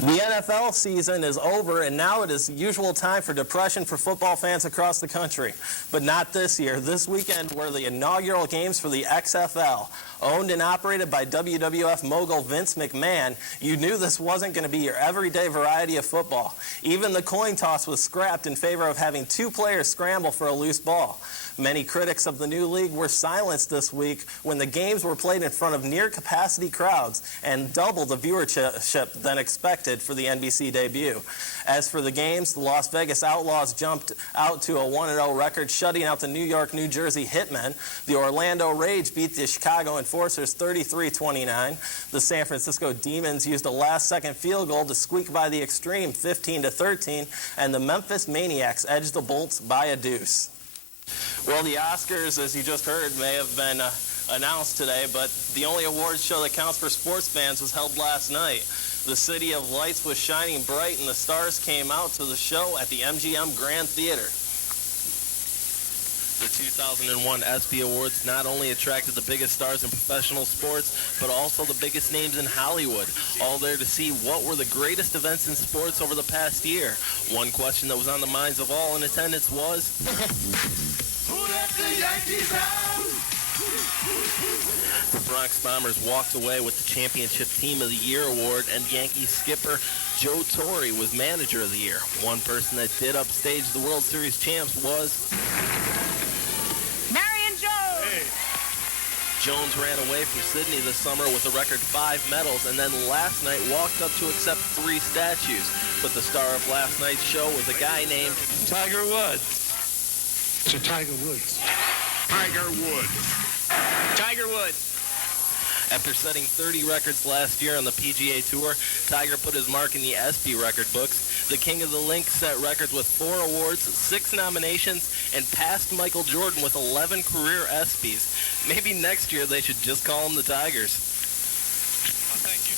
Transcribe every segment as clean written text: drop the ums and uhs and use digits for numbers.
The NFL season is over, and now it is the usual time for depression for football fans across the country. But not this year. This weekend were the inaugural games for the XFL. Owned and operated by WWF mogul Vince McMahon, you knew this wasn't going to be your everyday variety of football. Even the coin toss was scrapped in favor of having two players scramble for a loose ball. Many critics of the new league were silenced this week when the games were played in front of near-capacity crowds and double the viewership than expected for the NBC debut. As for the games, the Las Vegas Outlaws jumped out to a 1-0 record, shutting out the New York, New Jersey Hitmen. The Orlando Rage beat the Chicago Enforcers 33-29. The San Francisco Demons used a last-second field goal to squeak by the Extreme 15-13, and the Memphis Maniacs edged the Bolts by a deuce. Well, the Oscars, as you just heard, may have been announced today, but the only awards show that counts for sports fans was held last night. The City of Lights was shining bright, and the stars came out to the show at the MGM Grand Theater. The 2001 ESPY Awards not only attracted the biggest stars in professional sports, but also the biggest names in Hollywood, all there to see what were the greatest events in sports over the past year. One question that was on the minds of all in attendance was, who let the Yankees out? The Bronx Bombers walked away with the Championship Team of the Year award, and Yankees skipper Joe Torre was Manager of the Year. One person that did upstage the World Series champs was Jones ran away from Sydney this summer with a record 5 medals, and then last night walked up to accept 3 statues. But the star of last night's show was a guy named Tiger Woods. It's a Tiger Woods. Tiger Woods. Tiger Woods. After setting 30 records last year on the PGA Tour, Tiger put his mark in the ESPY record books. The King of the Link set records with 4 awards, 6 nominations, and passed Michael Jordan with 11 career ESPYs. Maybe next year they should just call him the Tigers. Thank you.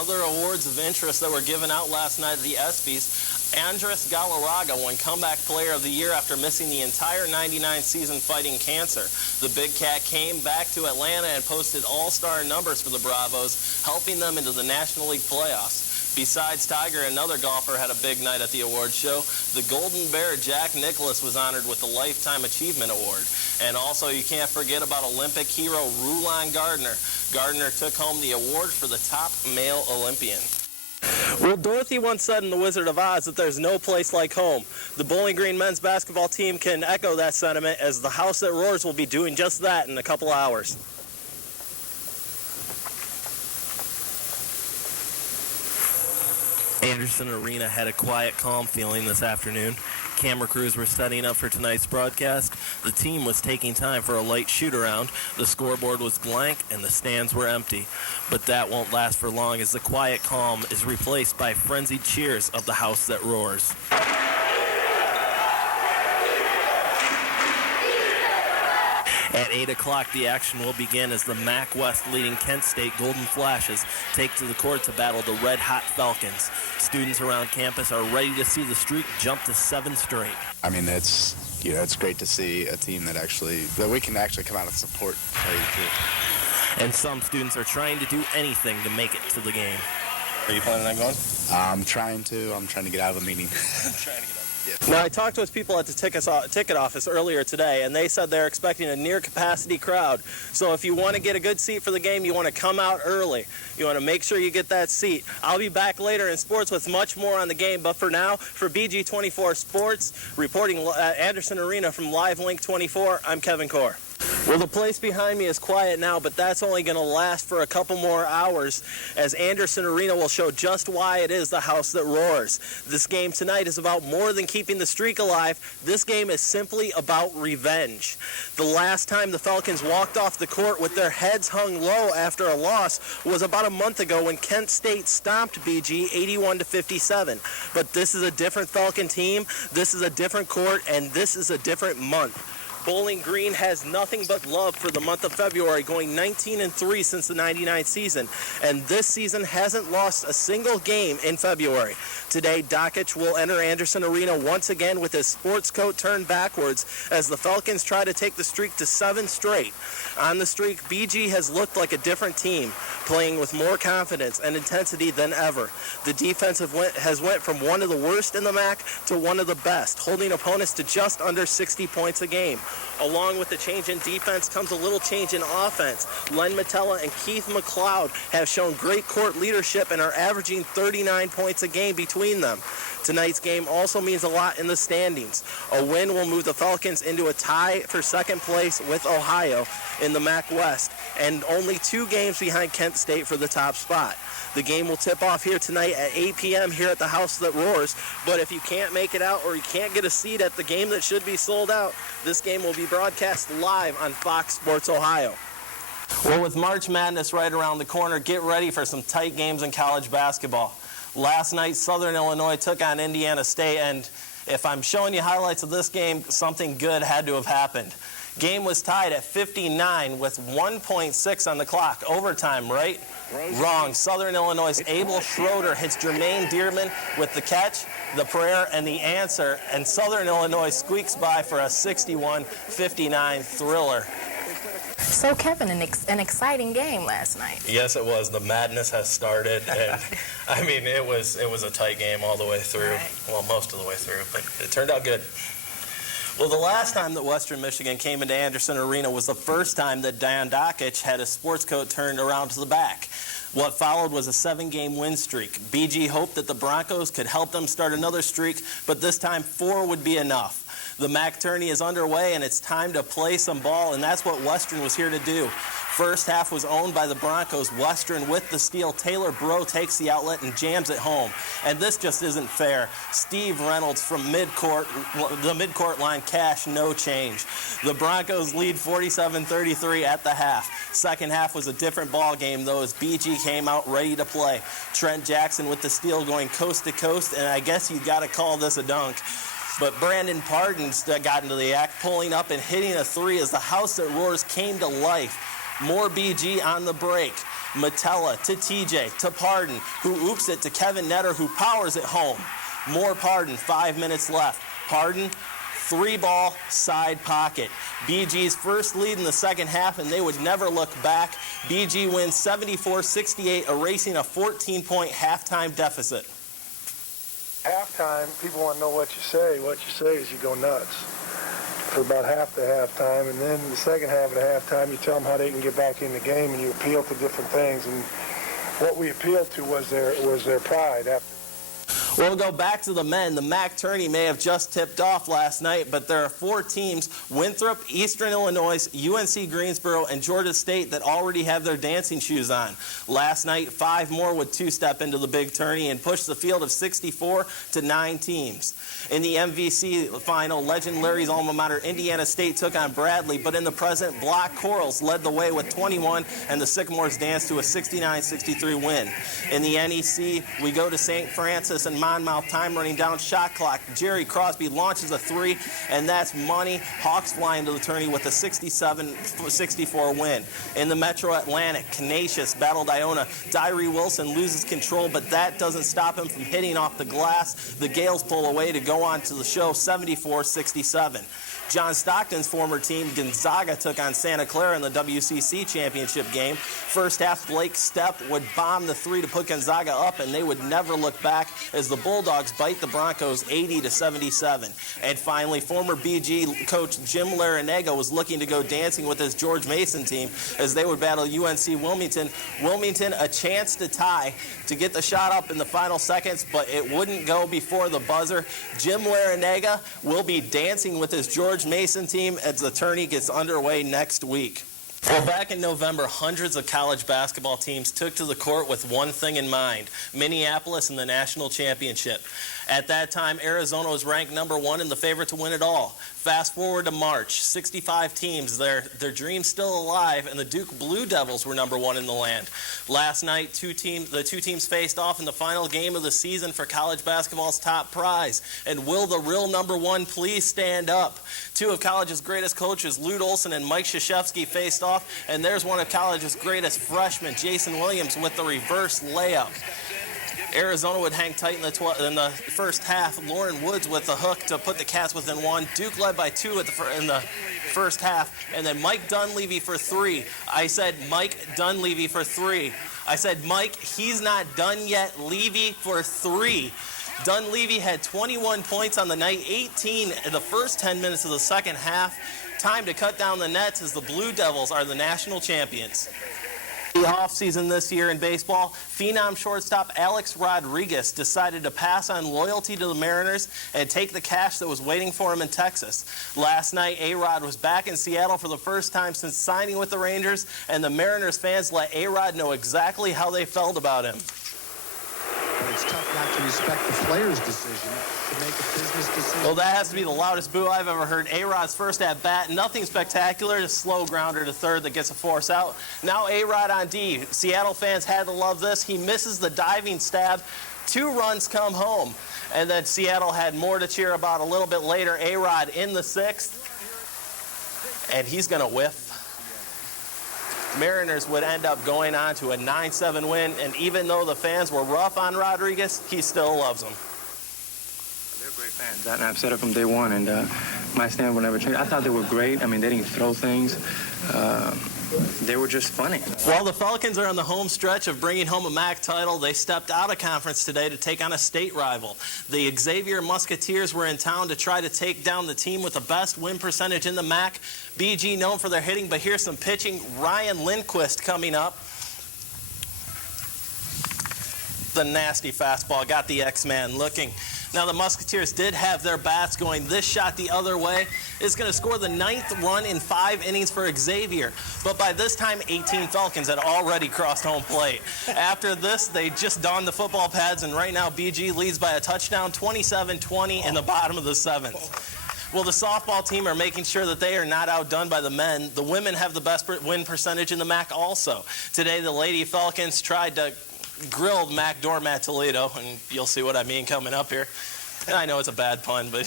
Other awards of interest that were given out last night at the ESPYs, Andres Galarraga won Comeback Player of the Year after missing the entire 99 season fighting cancer. The Big Cat came back to Atlanta and posted all-star numbers for the Bravos, helping them into the National League playoffs. Besides Tiger, another golfer had a big night at the awards show. The Golden Bear, Jack Nicklaus, was honored with the Lifetime Achievement Award. And also, you can't forget about Olympic hero Rulon Gardner. Gardner took home the award for the top male Olympian. Well, Dorothy once said in The Wizard of Oz that there's no place like home. The Bowling Green men's basketball team can echo that sentiment, as the House That Roars will be doing just that in a couple hours. Anderson Arena had a quiet, calm feeling this afternoon. Camera crews were setting up for tonight's broadcast. The team was taking time for a light shoot-around. The scoreboard was blank and the stands were empty. But that won't last for long, as the quiet calm is replaced by frenzied cheers of the House That Roars. At 8 o'clock, the action will begin as the MAC West leading Kent State Golden Flashes take to the court to battle the red-hot Falcons. Students around campus are ready to see the streak jump to 7 straight. I mean, it's great to see a team that we can actually come out and support. And some students are trying to do anything to make it to the game. Are you planning on going? I'm trying to get out of the meeting. Yes. Now, I talked with people at the ticket office earlier today, and they said they're expecting a near-capacity crowd. So if you want to get a good seat for the game, you want to come out early. You want to make sure you get that seat. I'll be back later in sports with much more on the game, but for now, for BG24 Sports, reporting at Anderson Arena from Live Link 24, I'm Kevin Core. Well, the place behind me is quiet now, but that's only going to last for a couple more hours, as Anderson Arena will show just why it is the House That Roars. This game tonight is about more than keeping the streak alive. This game is simply about revenge. The last time the Falcons walked off the court with their heads hung low after a loss was about a month ago when Kent State stomped BG 81-57. But this is a different Falcon team, this is a different court, and this is a different month. Bowling Green has nothing but love for the month of February, going 19-3 since the 99 season, and this season hasn't lost a single game in February. Today, Dockich will enter Anderson Arena once again with his sports coat turned backwards as the Falcons try to take the streak to 7 straight. On the streak, BG has looked like a different team, playing with more confidence and intensity than ever. The defense has went from one of the worst in the MAC to one of the best, holding opponents to just under 60 points a game. Along with the change in defense comes a little change in offense. Len Matella and Keith McLeod have shown great court leadership and are averaging 39 points a game between them. Tonight's game also means a lot in the standings. A win will move the Falcons into a tie for second place with Ohio in the MAC West, and only 2 games behind Kent State for the top spot. The game will tip off here tonight at 8 p.m. here at the House That Roars, but if you can't make it out or you can't get a seat at the game that should be sold out, this game will be broadcast live on Fox Sports Ohio. Well, with March Madness right around the corner, get ready for some tight games in college basketball. Last night, Southern Illinois took on Indiana State, and if I'm showing you highlights of this game, something good had to have happened. Game was tied at 59 with 1.6 on the clock. Overtime, right? Wrong. Southern Illinois' Abel Schroeder hits Jermaine Dearman with the catch, the prayer, and the answer, and Southern Illinois squeaks by for a 61-59 thriller. So, Kevin, an exciting game last night. Yes, it was. The madness has started, and I mean, it was a tight game all the way through. Right. Well, most of the way through, but it turned out good. Well, the last time that Western Michigan came into Anderson Arena was the first time that Dan Dockich had his sports coat turned around to the back. What followed was a 7-game win streak. BG hoped that the Broncos could help them start another streak, but this time 4 would be enough. The MAC tourney is underway, and it's time to play some ball, and that's what Western was here to do. First half was owned by the Broncos. Western with the steal. Taylor Bro takes the outlet and jams it home. And this just isn't fair. Steve Reynolds from the midcourt line, cash, no change. The Broncos lead 47-33 at the half. Second half was a different ball game, though, as BG came out ready to play. Trent Jackson with the steal going coast to coast, and I guess you got to call this a dunk. But Brandon Pardon got into the act, pulling up and hitting a 3 as the House That Roars came to life. More BG on the break. Matella to TJ to Pardon, who oops it to Kevin Netter, who powers it home. More Pardon, 5 minutes left. Pardon, 3-ball, side pocket. BG's first lead in the second half, and they would never look back. BG wins 74-68, erasing a 14-point halftime deficit. Halftime, people want to know what you say. What you say is you go nuts for about half the halftime, and then the second half of the halftime, you tell them how they can get back in the game, and you appeal to different things. And what we appealed to was their pride. We'll go back to the men. The MAC tourney may have just tipped off last night, but there are 4 teams, Winthrop, Eastern Illinois, UNC Greensboro, and Georgia State, that already have their dancing shoes on. Last night, 5 more would 2-step into the big tourney and push the field of 64 to 9 teams. In the MVC final, Legend Larry's alma mater, Indiana State, took on Bradley, but in the present, Block Corals led the way with 21, and the Sycamores danced to a 69-63 win. In the NEC, we go to St. Francis and Monmouth, time running down, shot clock. Jerry Crosby launches a 3, and that's money. Hawks fly into the tourney with a 67-64 win. In the Metro Atlantic, Canisius battled Iona. Dyree Wilson loses control, but that doesn't stop him from hitting off the glass. The Gales pull away to go on to the show, 74-67. John Stockton's former team, Gonzaga, took on Santa Clara in the WCC championship game. First half, Blake Stepp would bomb the 3 to put Gonzaga up, and they would never look back as the Bulldogs bite the Broncos 80-77. And finally, former BG coach Jim Larinaga was looking to go dancing with his George Mason team as they would battle UNC Wilmington. Wilmington, a chance to tie to get the shot up in the final seconds, but it wouldn't go before the buzzer. Jim Larinaga will be dancing with his George Mason team as the tourney gets underway next week. Well, back in November, hundreds of college basketball teams took to the court with one thing in mind: Minneapolis and the national championship. At that time, Arizona was ranked #1 and the favorite to win it all. Fast forward to March, 65 teams, their dreams still alive, and the Duke Blue Devils were #1 in the land. Last night, the two teams faced off in the final game of the season for college basketball's top prize. And will the real #1 please stand up? Two of college's greatest coaches, Lute Olson and Mike Krzyzewski, faced off, and there's one of college's greatest freshmen, Jason Williams, with the reverse layup. Arizona would hang tight in the first half. Lauren Woods with the hook to put the Cats within one. Duke led by 2 in the first half. And then Mike Dunleavy for 3. I said Mike Dunleavy for 3. I said, Mike, he's not done yet. Levy for 3. Dunleavy had 21 points on the night, 18 in the first 10 minutes of the second half. Time to cut down the nets as the Blue Devils are the national champions. The offseason this year in baseball, phenom shortstop Alex Rodriguez decided to pass on loyalty to the Mariners and take the cash that was waiting for him in Texas. Last night, A-Rod was back in Seattle for the first time since signing with the Rangers, and the Mariners fans let A-Rod know exactly how they felt about him. But it's tough not to respect the player's decision to make a business decision. Well, that has to be the loudest boo I've ever heard. A-Rod's first at bat, nothing spectacular, just slow grounder to third that gets a force out. Now A-Rod on D. Seattle fans had to love this. He misses the diving stab. 2 runs come home. And then Seattle had more to cheer about a little bit later. A-Rod in the 6th. And he's going to whiff. Mariners would end up going on to a 9-7 win, and even though the fans were rough on Rodriguez, he still loves them. They're great fans. And I've said it from day one, and my stand will never change. I thought they were great. I mean, they didn't throw things. They were just funny. While the Falcons are on the home stretch of bringing home a MAC title, they stepped out of conference today to take on a state rival. The Xavier Musketeers were in town to try to take down the team with the best win percentage in the MAC. BG known for their hitting, but here's some pitching. Ryan Lindquist coming up. The nasty fastball got the X-Man looking. Now, the Musketeers did have their bats going. This shot the other way is going to score the 9th run in 5 innings for Xavier. But by this time, 18 Falcons had already crossed home plate. After this, they just donned the football pads, and right now BG leads by a touchdown, 27-20 in the bottom of the 7th. Well, the softball team are making sure that they are not outdone by the men. The women have the best win percentage in the MAC also. Today, the Lady Falcons tried to grilled Mac Doormat Toledo, and you'll see what I mean coming up here. And I know it's a bad pun, but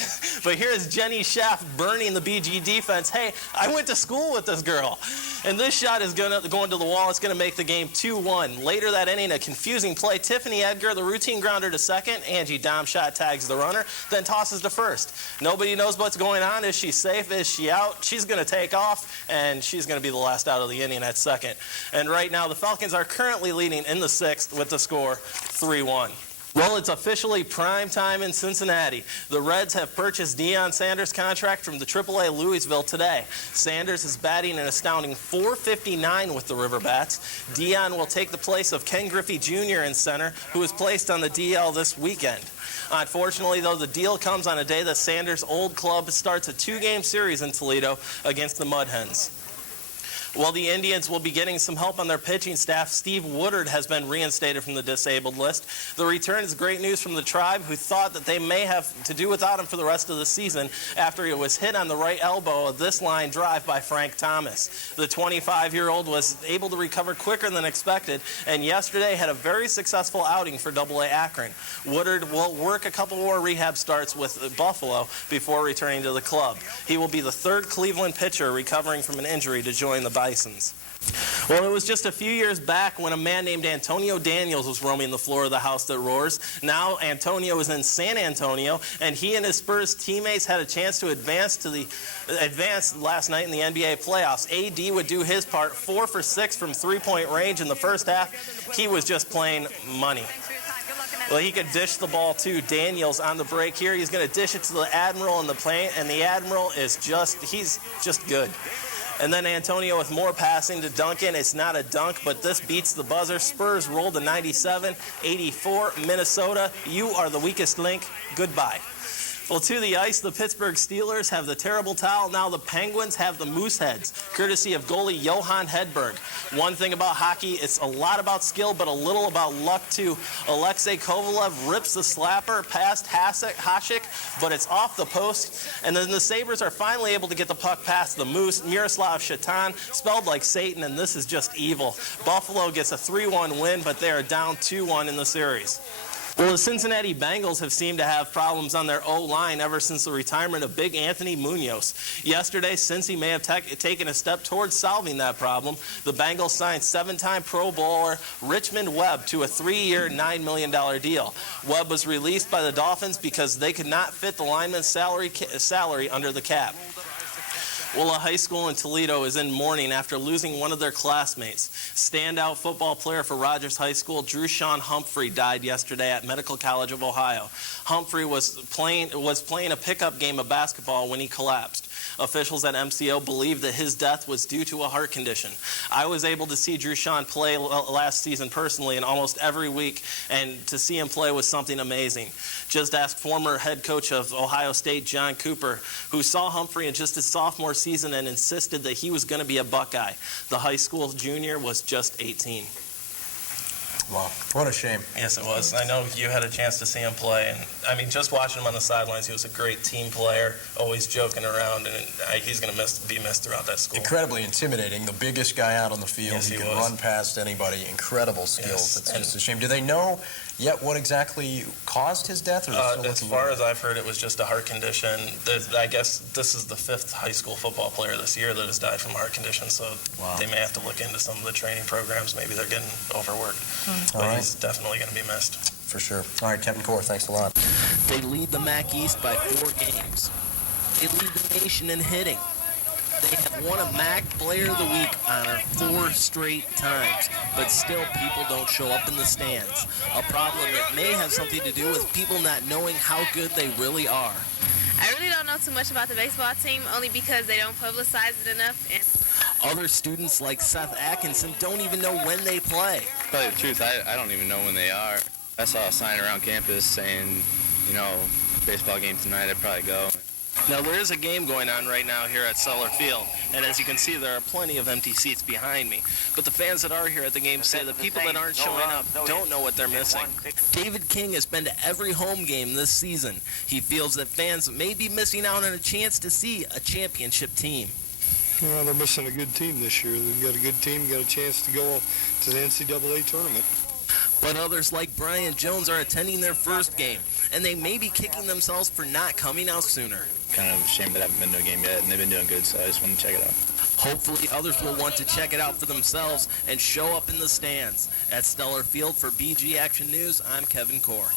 here's Jenny Schaff burning the BG defense. Hey, I went to school with this girl. And this shot is going to the wall. It's going to make the game 2-1. Later that inning, a confusing play. Tiffany Edgar, the routine grounder to second. Angie Domshot tags the runner, then tosses to first. Nobody knows what's going on. Is she safe? Is she out? She's going to take off, and she's going to be the last out of the inning at second. And right now, the Falcons are currently leading in the 6th with the score 3-1. Well, it's officially prime time in Cincinnati. The Reds have purchased Deion Sanders' contract from the AAA Louisville today. Sanders is batting an astounding .459 with the River Bats. Deion will take the place of Ken Griffey Jr. in center, who was placed on the DL this weekend. Unfortunately, though, the deal comes on a day that Sanders' old club starts a 2-game series in Toledo against the Mud Hens. Well, the Indians will be getting some help on their pitching staff. Steve Woodard has been reinstated from the disabled list. The return is great news from the Tribe, who thought that they may have to do without him for the rest of the season after he was hit on the right elbow of this line drive by Frank Thomas. The 25-year-old was able to recover quicker than expected, and yesterday had a very successful outing for AA Akron. Woodard will work a couple more rehab starts with Buffalo before returning to the club. He will be the 3rd Cleveland pitcher recovering from an injury to join the Bisons. Well, it was just a few years back when a man named Antonio Daniels was roaming the floor of the House That Roars. Now Antonio is in San Antonio, and he and his Spurs teammates had a chance to advance last night in the NBA playoffs. AD would do his part, 4 for 6 from 3-point range in the first half. He was just playing money. Well, he could dish the ball too. Daniels on the break here. He's going to dish it to the Admiral in the paint, and the Admiral is he's just good. And then Antonio with more passing to Duncan. It's not a dunk, but this beats the buzzer. Spurs roll to 97-84. Minnesota, you are the weakest link. Goodbye. Well, to the ice, the Pittsburgh Steelers have the terrible towel. Now the Penguins have the Mooseheads, courtesy of goalie Johan Hedberg. One thing about hockey, it's a lot about skill, but a little about luck, too. Alexei Kovalev rips the slapper past Hasek, but it's off the post. And then the Sabres are finally able to get the puck past the Moose, Miroslav Shatan, spelled like Satan, and this is just evil. Buffalo gets a 3-1 win, but they are down 2-1 in the series. Well, the Cincinnati Bengals have seemed to have problems on their O-line ever since the retirement of Big Anthony Munoz. Yesterday, Cincy may have taken a step towards solving that problem. The Bengals signed 7-time Pro Bowler Richmond Webb to a 3-year, $9 million deal. Webb was released by the Dolphins because they could not fit the lineman's salary under the cap. Well, a high school in Toledo is in mourning after losing one of their classmates. Standout football player for Rogers High School, Drushawn Humphrey, died yesterday at Medical College of Ohio. Humphrey was playing a pickup game of basketball when he collapsed. Officials at MCO believe that his death was due to a heart condition. I was able to see Drushawn play last season personally and almost every week, and to see him play was something amazing. Just ask former head coach of Ohio State, John Cooper, who saw Humphrey in just his sophomore season and insisted that he was going to be a Buckeye. The high school junior was just 18. Wow, what a shame. Yes, it was. I know you had a chance to see him play, and I mean, just watching him on the sidelines, he was a great team player, always joking around, and he's going to be missed throughout that school. Incredibly intimidating, the biggest guy out on the field. Yes, he could was. run past anybody, incredible skills. Yes. It's just a shame. Do they know yet what exactly caused his death? Or As far as I've heard, it was just a heart condition. I guess this is the 5th high school football player this year that has died from a heart condition, so they may have to look into some of the training programs. Maybe they're getting overworked. But he's definitely going to be missed. For sure. All right, Kevin Core, thanks a lot. They lead the MAC East by 4 games. They lead the nation in hitting. They have won a MAC Player of the Week honor 4 straight times, but still people don't show up in the stands. A problem that may have something to do with people not knowing how good they really are. I really don't know too much about the baseball team, only because they don't publicize it enough. And other students like Seth Atkinson don't even know when they play. To tell you the truth, I don't even know when they are. I saw a sign around campus saying, baseball game tonight, I'd probably go. Now, there is a game going on right now here at Stellar Field, and as you can see, there are plenty of empty seats behind me. But the fans that are here at the game say the people that aren't showing up don't know what they're missing. David King has been to every home game this season. He feels that fans may be missing out on a chance to see a championship team. Well, they're missing a good team this year. They've got a good team, got a chance to go to the NCAA tournament. But others like Brian Jones are attending their first game, and they may be kicking themselves for not coming out sooner. Kind of ashamed that I haven't been to a game yet, and they've been doing good, so I just want to check it out. Hopefully others will want to check it out for themselves and show up in the stands. At Stellar Field for BG Action News, I'm Kevin Core.